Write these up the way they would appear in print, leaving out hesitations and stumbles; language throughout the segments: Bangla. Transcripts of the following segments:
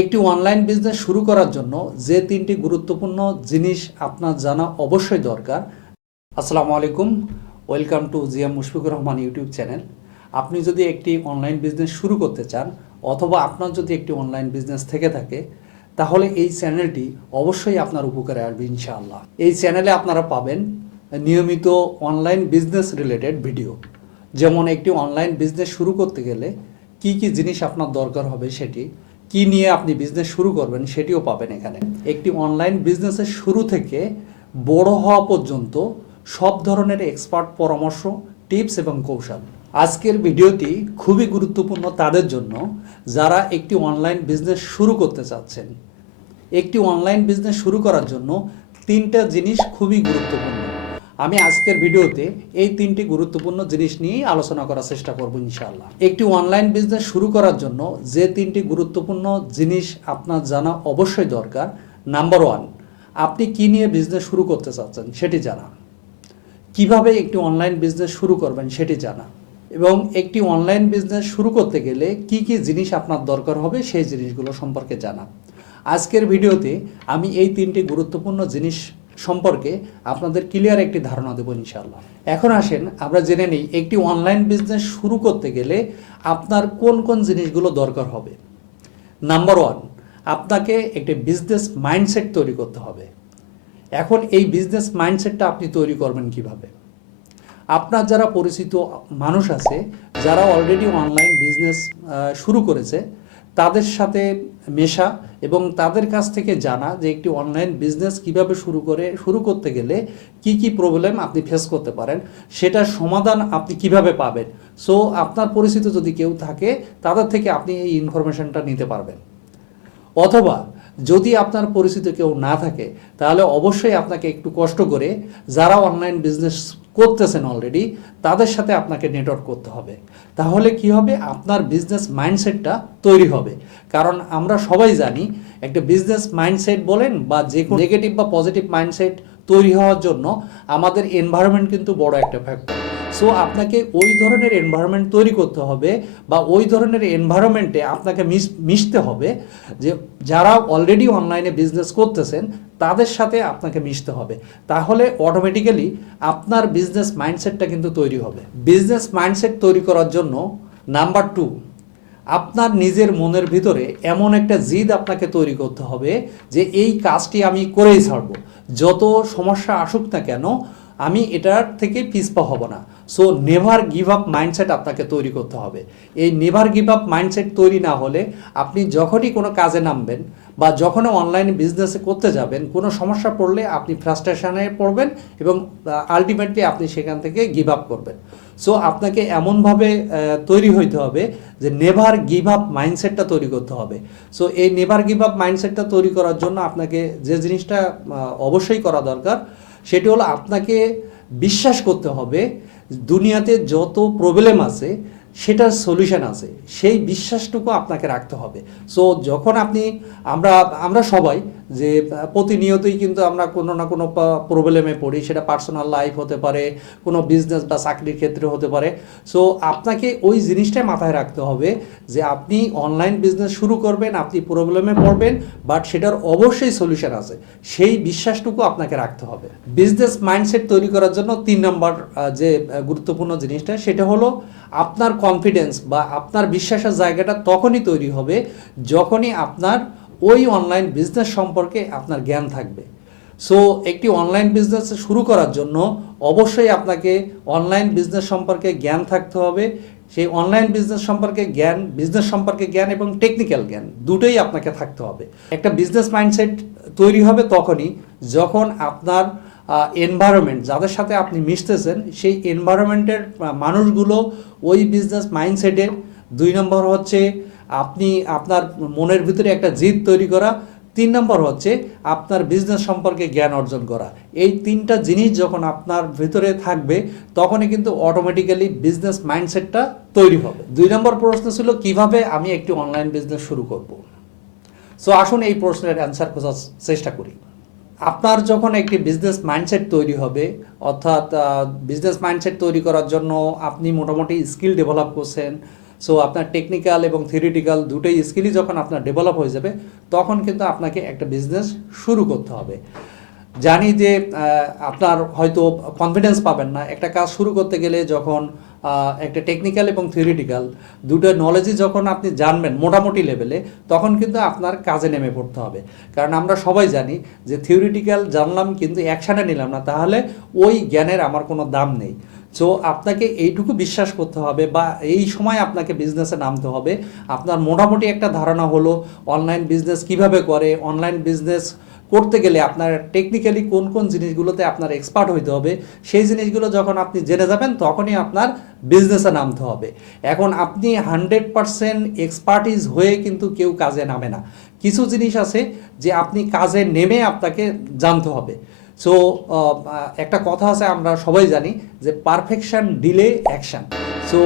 একটি অনলাইন বিজনেস শুরু করার জন্য যে তিনটি গুরুত্বপূর্ণ জিনিস আপনার জানা অবশ্যই দরকার। আসসালামু আলাইকুম, welcome to GM Mushfiqur Rahman YouTube channel. আপনি যদি একটি অনলাইন বিজনেস শুরু করতে চান অথবা আপনার যদি একটি অনলাইন বিজনেস থেকে থাকে তাহলে এই চ্যানেলটি অবশ্যই আপনার উপকারে আসবে ইনশাআল্লাহ। এই চ্যানেলে আপনারা পাবেন নিয়মিত অনলাইন বিজনেস রিলেটেড ভিডিও, যেমন একটি অনলাইন বিজনেস শুরু করতে গেলে কি কি জিনিস আপনার দরকার হবে, সেটি কি নিয়ে আপনি বিজনেস শুরু করবেন সেটিও পাবেন এখানে। একটি অনলাইন বিজনেসের শুরু থেকে বড় হওয়া পর্যন্ত সব ধরনের এক্সপার্ট পরামর্শ, টিপস এবং কৌশল। আজকের ভিডিওটি খুবই গুরুত্বপূর্ণ তাদের জন্য যারা একটি অনলাইন বিজনেস শুরু করতে চাচ্ছেন। একটি অনলাইন বিজনেস শুরু করার জন্য তিনটা জিনিস খুবই গুরুত্বপূর্ণ। আমি আজকের ভিডিওতে এই তিনটি গুরুত্বপূর্ণ জিনিস নিয়েই আলোচনা করার চেষ্টা করব ইনশাআল্লাহ। একটি অনলাইন বিজনেস শুরু করার জন্য যে তিনটি গুরুত্বপূর্ণ জিনিস আপনার জানা অবশ্যই দরকার। নাম্বার ওয়ান, আপনি কি নিয়ে বিজনেস শুরু করতে চাচ্ছেন সেটি জানা। কিভাবে একটি অনলাইন বিজনেস শুরু করবেন সেটি জানা। এবং একটি অনলাইন বিজনেস শুরু করতে গেলে কি কি জিনিস আপনার দরকার হবে সেই জিনিসগুলো সম্পর্কে জানা। আজকের ভিডিওতে আমি এই তিনটি গুরুত্বপূর্ণ জিনিস সম্পর্কে আপনাদের ক্লিয়ার একটি ধারণা দেবো ইনশাআল্লাহ। এখন আসেন আমরা জেনে নিই একটি অনলাইন বিজনেস শুরু করতে গেলে আপনার কোন কোন জিনিসগুলো দরকার হবে। নাম্বার ওয়ান, আপনাকে একটি বিজনেস মাইন্ডসেট তৈরি করতে হবে। এখন এই বিজনেস মাইন্ডসেটটা আপনি তৈরি করবেন কিভাবে? আপনার যারা পরিচিত মানুষ আছে যারা অলরেডি অনলাইন বিজনেস শুরু করেছে তাদের সাথে মেশা এবং তাদের কাছ থেকে জানা যে একটি অনলাইন বিজনেস কিভাবে শুরু করতে গেলে কি কি প্রবলেম আপনি ফেস করতে পারেন, সেটার সমাধান আপনি কিভাবে পাবেন। সো আপনার পরিচিত যদি কেউ থাকে তাদের থেকে আপনি এই ইনফরমেশনটা নিতে পারবেন। অথবা যদি আপনার পরিচিত কেউ না থাকে তাহলে অবশ্যই আপনাকে একটু কষ্ট করে যারা অনলাইন বিজনেস করতেছেন অলরেডি তাদের সাথে আপনাকে নেটওয়ার্ক করতে হবে। তাহলে কি হবে, আপনার বিজনেস মাইন্ডসেটটা তৈরি হবে। কারণ আমরা সবাই জানি একটা বিজনেস মাইন্ডসেট বলেন বা যে কোনো নেগেটিভ বা পজিটিভ মাইন্ডসেট তৈরি হওয়ার জন্য আমাদের এনভায়রনমেন্ট কিন্তু বড় একটা ফ্যাক্টর। সো আপনাকে ওই ধরনের এনভায়রনমেন্ট তৈরি করতে হবে বা ওই ধরনের এনভায়রনমেন্টে আপনাকে মিশতে হবে যে যারা অলরেডি অনলাইনে বিজনেস করতেছেন তাদের সাথে আপনাকে মিশতে হবে। তাহলে অটোমেটিক্যালি আপনার বিজনেস মাইন্ডসেটটা কিন্তু তৈরি হবে। বিজনেস মাইন্ডসেট তৈরি করার জন্য নাম্বার টু, আপনার নিজের মনের ভিতরে এমন একটা জিদ আপনাকে তৈরি করতে হবে যে এই কাজটি আমি করেই ছাড়বো, যত সমস্যা আসুক না কেন আমি এটার থেকে পিছপা হব না। So never give up mindset আপনাকে তৈরি করতে হবে। এই নেভার গিভ আপ মাইন্ডসেট তৈরি না হলে আপনি যখনই কোনো কাজে নামবেন বা যখনই অনলাইন বিজনেসে করতে যাবেন কোনো সমস্যা পড়লে আপনি ফ্রাস্ট্রেশনে পড়বেন এবং আলটিমেটলি আপনি সেখান থেকে গিভ আপ করবেন। সো আপনাকে এমনভাবে তৈরি হইতে হবে যে নেভার গিভ আপ মাইন্ডসেটটা তৈরি করতে হবে। সো এই নেভার গিভ আপ মাইন্ডসেটটা তৈরি করার জন্য আপনাকে যে জিনিসটা অবশ্যই করা দরকার সেটি হলো আপনাকে বিশ্বাস করতে হবে দুনিয়াতে যত প্রবলেম আছে সেটার সলিউশন আছে, সেই বিশ্বাসটুকু আপনাকে রাখতে হবে। সো যখন আমরা সবাই যে প্রতিনিয়তই কিন্তু আমরা কোনো না কোনো প্রবলেমে পড়ি, সেটা পার্সোনাল লাইফ হতে পারে, কোনো বিজনেস বা চাকরির ক্ষেত্রে হতে পারে। সো আপনাকে ওই জিনিসটাই মাথায় রাখতে হবে যে আপনি অনলাইন বিজনেস শুরু করবেন, আপনি প্রবলেমে পড়বেন, বাট সেটার অবশ্যই সলিউশন আছে, সেই বিশ্বাসটুকু আপনাকে রাখতে হবে। বিজনেস মাইন্ডসেট তৈরি করার জন্য 3 নম্বর যে গুরুত্বপূর্ণ জিনিসটা সেটা হলো আপনার কনফিডেন্স বা আপনার বিশ্বাসের জায়গাটা তখনই তৈরি হবে যখনই আপনার ওই অনলাইন বিজনেস সম্পর্কে আপনার জ্ঞান থাকবে। সো একটি অনলাইন বিজনেস শুরু করার জন্য অবশ্যই আপনাকে অনলাইন বিজনেস সম্পর্কে জ্ঞান থাকতে হবে। সেই অনলাইন বিজনেস সম্পর্কে জ্ঞান, বিজনেস সম্পর্কে জ্ঞান এবং টেকনিক্যাল জ্ঞান দুটোই আপনাকে থাকতে হবে। একটা বিজনেস মাইন্ডসেট তৈরি হবে তখনই যখন আপনার এনভায়রনমেন্ট, যাদের সাথে আপনি মিশতেছেন সেই এনভায়রনমেন্টের মানুষগুলো ওই বিজনেস মাইন্ডসেটের। 2 নম্বর হচ্ছে আপনি আপনার মনের ভিতরে একটা জিদ তৈরি করা। 3 নম্বর হচ্ছে আপনার বিজনেস সম্পর্কে জ্ঞান অর্জন করা। এই 3টা জিনিস যখন আপনার ভিতরে থাকবে তখনই কিন্তু অটোমেটিক্যালি বিজনেস মাইন্ডসেটটা তৈরি হবে। 2 নম্বর প্রশ্ন ছিল কিভাবে আমি একটি অনলাইন বিজনেস শুরু করব। সো আসুন এই প্রশ্নের অ্যান্সার খোঁজার চেষ্টা করি। আপনার যখন একটি বিজনেস মাইন্ডসেট তৈরি হবে, অর্থাৎ বিজনেস মাইন্ডসেট তৈরি করার জন্য আপনি মোটামুটি স্কিল ডেভেলপ করছেন, সো আপনার টেকনিক্যাল এবং থিওরিটিক্যাল দুটোই স্কিলই যখন আপনার ডেভেলপ হয়ে যাবে তখন কিন্তু আপনাকে একটা বিজনেস শুরু করতে হবে। জানি যে আপনার হয়তো কনফিডেন্স পাবেন না একটা কাজ শুরু করতে গেলে, যখন একটা টেকনিক্যাল এবং থিওরিটিক্যাল দুটো নলেজই যখন আপনি জানবেন মোটামুটি লেভেলে, তখন কিন্তু আপনার কাজে নেমে পড়তে হবে। কারণ আমরা সবাই জানি যে থিওরিটিক্যাল জানলাম কিন্তু অ্যাকশানে নিলাম না, তাহলে ওই জ্ঞানের আমার কোনো দাম নেই। সো আপনাকে এইটুকু বিশ্বাস করতে হবে বা এই সময় আপনাকে বিজনেসে নামতে হবে। আপনার মোটামুটি একটা ধারণা হলো অনলাইন বিজনেস কিভাবে করে, অনলাইন বিজনেস করতে গেলে আপনার টেকনিক্যালি কোন কোন জিনিসগুলোতে আপনার এক্সপার্ট হইতে হবে, সেই জিনিসগুলো যখন আপনি জেনে যাবেন তখনই আপনার বিজনেসে নামতে হবে। এখন আপনি 100% এক্সপার্টিস হয়ে কিন্তু কেউ কাজে নামে না। কিছু জিনিস আছে যে আপনি কাজে নেমে আপনাকে জানতে হবে। সো একটা কথা আছে, আমরা সবাই জানি যে পারফেকশন ডিলে অ্যাকশন। সো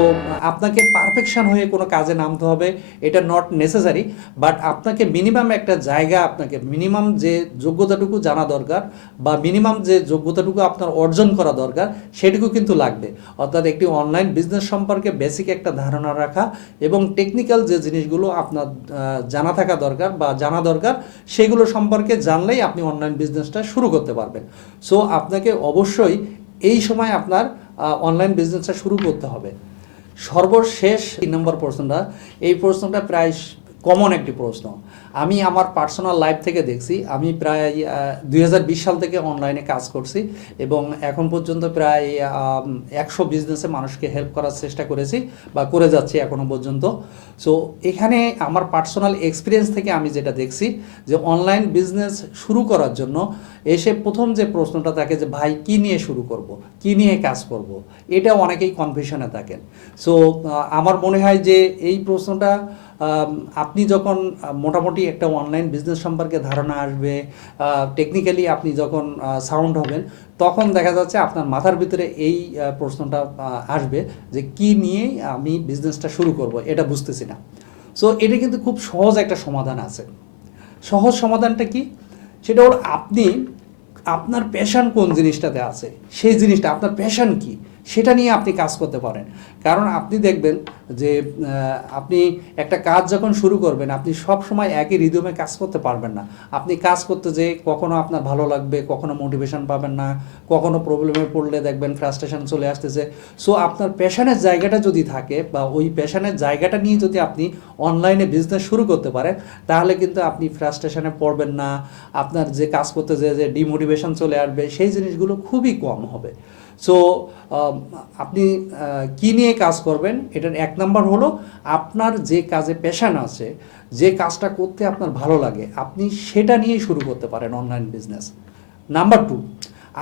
আপনাকে পারফেকশন হয়ে কোনো কাজে নামতে হবে এটা নট নেসেসারি, বাট আপনাকে মিনিমাম একটা জায়গা, আপনাকে মিনিমাম যে যোগ্যতাটুকু জানা দরকার বা মিনিমাম যে যোগ্যতাটুকু আপনার অর্জন করা দরকার সেটুকু কিন্তু লাগবে। অর্থাৎ একটি অনলাইন বিজনেস সম্পর্কে বেসিক একটা ধারণা রাখা এবং টেকনিক্যাল যে জিনিসগুলো আপনার জানা থাকা দরকার বা জানা দরকার সেগুলো সম্পর্কে জানলেই আপনি অনলাইন বিজনেসটা শুরু করতে পারবেন। সো আপনাকে অবশ্যই এই সময় আপনার অনলাইন বিজনেসটা শুরু করতে হবে। সর্বশেষ 3 নম্বর প্রশ্নটা, এই প্রশ্নটা প্রায় কমন একটি প্রশ্ন। আমি আমার পার্সোনাল লাইফ থেকে দেখছি, আমি প্রায় 2020 সাল থেকে অনলাইনে কাজ করছি এবং এখন পর্যন্ত প্রায় 100 বিজনেসে মানুষকে হেল্প করার চেষ্টা করেছি বা করে যাচ্ছি এখনও পর্যন্ত। সো এখানে আমার পার্সোনাল এক্সপিরিয়েন্স থেকে আমি যেটা দেখছি যে অনলাইন বিজনেস শুরু করার জন্য এসে প্রথম যে প্রশ্নটা থাকে যে ভাই কী নিয়ে শুরু করব, কী নিয়ে কাজ করব, এটা অনেকেই কনফিউশনে থাকেন। সো আমার মনে হয় যে এই প্রশ্নটা আপনি যখন মোটামুটি একটা অনলাইন বিজনেস সম্পর্কে ধারণা আসবে, টেকনিক্যালি আপনি যখন সাউন্ড হবেন, তখন দেখা যাচ্ছে আপনার মাথার ভিতরে এই প্রশ্নটা আসবে যে কি নিয়ে আমি বিজনেসটা শুরু করব, এটা বুঝতেছি না। সো এটা কিন্তু খুব সহজ একটা সমাধান আছে। সহজ সমাধানটা কি? সেটা হলো আপনি আপনার প্যাশন কোন জিনিসটাতে আছে, সেই জিনিসটা আপনার প্যাশন কি সেটা নিয়ে আপনি কাজ করতে পারেন। কারণ আপনি দেখবেন যে আপনি একটা কাজ যখন শুরু করবেন আপনি সব সময় একই রিদমে কাজ করতে পারবেন না। আপনি কাজ করতে যে কখনো আপনার ভালো লাগবে, কখনো মোটিভেশন পাবেন না, কখনো প্রবলেমে পড়লে দেখবেন ফ্রাস্ট্রেশন চলে আসতেছে। সো আপনার প্যাশনের জায়গাটা যদি থাকে বা ওই প্যাশনের জায়গাটা নিয়ে যদি আপনি অনলাইনে বিজনেস শুরু করতে পারেন, তাহলে কিন্তু আপনি ফ্রাস্ট্রেশনে পড়বেন না। আপনার যে কাজ করতে যে ডিমোটিভেশন চলে আসবে সেই জিনিসগুলো খুবই কম হবে। সো আপনি কী নিয়ে কাজ করবেন, এটার 1 নাম্বার হলো আপনার যে কাজে প্যাশন আছে, যে কাজটা করতে আপনার ভালো লাগে, আপনি সেটা নিয়েই শুরু করতে পারেন অনলাইন বিজনেস। নাম্বার 2,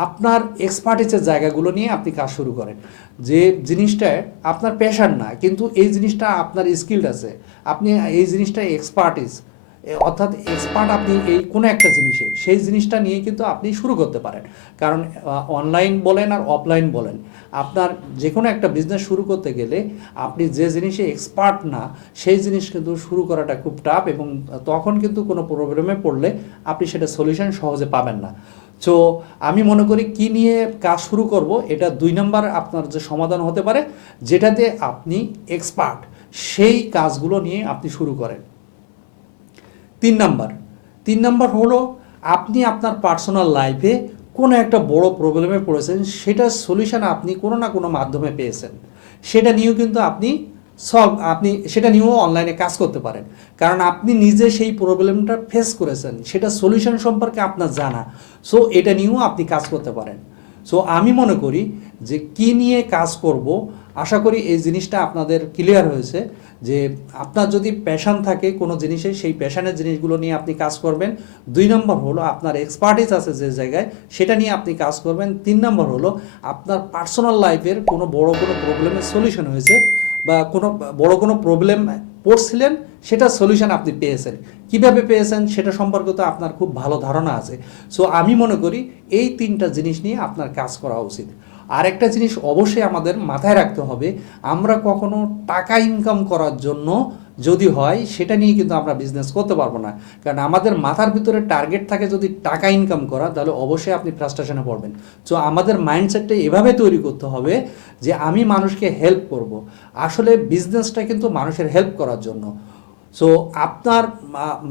আপনার এক্সপার্টিসের জায়গাগুলো নিয়ে আপনি কাজ শুরু করেন। যে জিনিসটায় আপনার প্যাশন না কিন্তু এই জিনিসটা আপনার স্কিল্ড আছে, আপনি এই জিনিসটা এক্সপার্টিস, অর্থাৎ এক্সপার্ট আপনি এই কোনো একটা জিনিসে, সেই জিনিসটা নিয়ে কিন্তু আপনি শুরু করতে পারেন। কারণ অনলাইন বলেন আর অফলাইন বলেন, আপনার যে কোনো একটা বিজনেস শুরু করতে গেলে আপনি যে জিনিসে এক্সপার্ট না সেই জিনিস কিন্তু শুরু করাটা খুব টাফ এবং তখন কিন্তু কোনো প্রবলেমে পড়লে আপনি সেটা সলিউশন সহজে পাবেন না। সো আমি মনে করি কি নিয়ে কাজ শুরু করব, এটা 2 নম্বর আপনার যে সমাধান হতে পারে, যেটাতে আপনি এক্সপার্ট সেই কাজগুলো নিয়ে আপনি শুরু করেন। 3 নাম্বার হলো আপনি আপনার পার্সোনাল লাইফে কোনো একটা বড় প্রবলেমে পড়েছেন, সেটার সলিউশন আপনি কোনো না কোনো মাধ্যমে পেয়েছেন, সেটা নিয়েও কিন্তু আপনি সেটা নিয়েও অনলাইনে কাজ করতে পারেন। কারণ আপনি নিজে সেই প্রবলেমটা ফেস করেছেন, সেটা সলিউশন সম্পর্কে আপনার জানা। সো এটা নিয়েও আপনি কাজ করতে পারেন। সো আমি মনে করি যে কি নিয়ে কাজ করব, আশা করি এই জিনিসটা আপনাদের ক্লিয়ার হয়েছে যে আপনার যদি প্যাশন থাকে কোনো জিনিসে, সেই প্যাশনের জিনিসগুলো নিয়ে আপনি কাজ করবেন। 2 নম্বর হলো আপনার এক্সপার্টিস আছে যে জায়গায়, সেটা নিয়ে আপনি কাজ করবেন। 3 নম্বর হলো আপনার পার্সোনাল লাইফের কোনো প্রবলেমের সলিউশন হয়েছে বা কোনো প্রবলেম পড়ছিলেন, সেটা সলিউশন আপনি পেয়েছেন। কিভাবে পেয়েছেন সেটা সম্পর্কে তো আপনার খুব ভালো ধারণা আছে। সো আমি মনে করি এই 3টা জিনিস নিয়ে আপনার কাজ করা উচিত। আর একটা জিনিস অবশ্যই আমাদের মাথায় রাখতে হবে, আমরা কখনো টাকা ইনকাম করার জন্য যদি হয় সেটা নিয়ে কিন্তু আমরা বিজনেস করতে পারবো না। কারণ আমাদের মাথার ভিতরে টার্গেট থাকে যদি টাকা ইনকাম করা, তাহলে অবশ্যই আপনি ফ্রাস্ট্রেশনে পড়বেন। সো আমাদের মাইন্ডসেটটা এভাবে তৈরি করতে হবে যে আমি মানুষকে হেল্প করব। আসলে বিজনেসটা কিন্তু মানুষের হেল্প করার জন্য। সো আপনার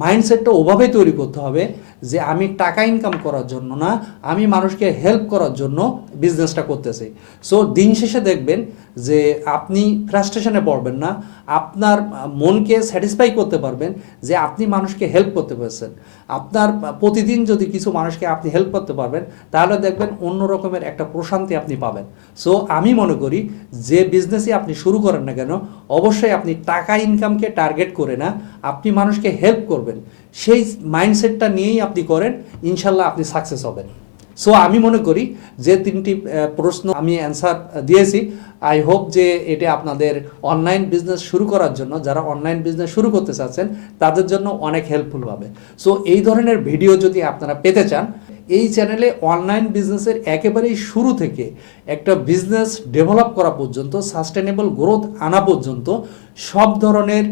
মাইন্ডসেটটা ওভাবেই তৈরি করতে হবে যে আমি টাকা ইনকাম করার জন্য না, আমি মানুষকে হেল্প করার জন্য বিজনেসটা করতেছি। সো দিন শেষে দেখবেন যে আপনি ফ্রাস্ট্রেশনে পড়বেন না, আপনার মনকে স্যাটিসফাই করতে পারবেন যে আপনি মানুষকে হেল্প করতে পারছেন। আপনার প্রতিদিন যদি কিছু মানুষকে আপনি হেল্প করতে পারবেন, তাহলে দেখবেন অন্য রকমের একটা প্রশান্তি আপনি পাবেন। সো আমি মনে করি যে বিজনেসই আপনি শুরু করেন না কেন, অবশ্যই আপনি টাকা ইনকামকে টার্গেট করে না, আপনি মানুষকে হেল্প করবেন সেই মাইন্ডসেটটা নিয়েই আপনি করেন, ইনশাল্লাহ আপনি সাকসেস হবেন। সো আমি মনে করি যে তিনটি প্রশ্ন আমি অ্যান্সার দিয়েছি। আই হোপ যে এটা আপনাদের অনলাইন বিজনেস শুরু করার জন্য, যারা অনলাইন বিজনেস শুরু করতে চাচ্ছেন তাদের জন্য অনেক হেল্পফুল হবে। সো এই ধরনের ভিডিও যদি আপনারা পেতে চান, এই চ্যানেলে অনলাইন বিজনেসের একেবারেই শুরু থেকে একটা বিজনেস ডেভেলপ করা পর্যন্ত, সাস্টেনেবল গ্রোথ আনা পর্যন্ত সব ধরনের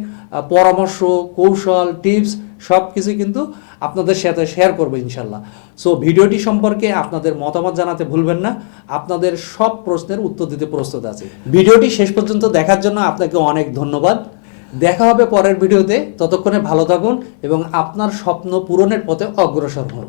পরামর্শ, কৌশল, টিপস সব কিছু কিন্তু আপনাদের সাথে শেয়ার করবো ইনশাল্লাহ। সো ভিডিওটি সম্পর্কে আপনাদের মতামত জানাতে ভুলবেন না। আপনাদের সব প্রশ্নের উত্তর দিতে প্রস্তুত আছি। ভিডিওটি শেষ পর্যন্ত দেখার জন্য আপনাকে অনেক ধন্যবাদ। দেখা হবে পরের ভিডিওতে। ততক্ষণে ভালো থাকুন এবং আপনার স্বপ্ন পূরণের পথে অগ্রসর হন।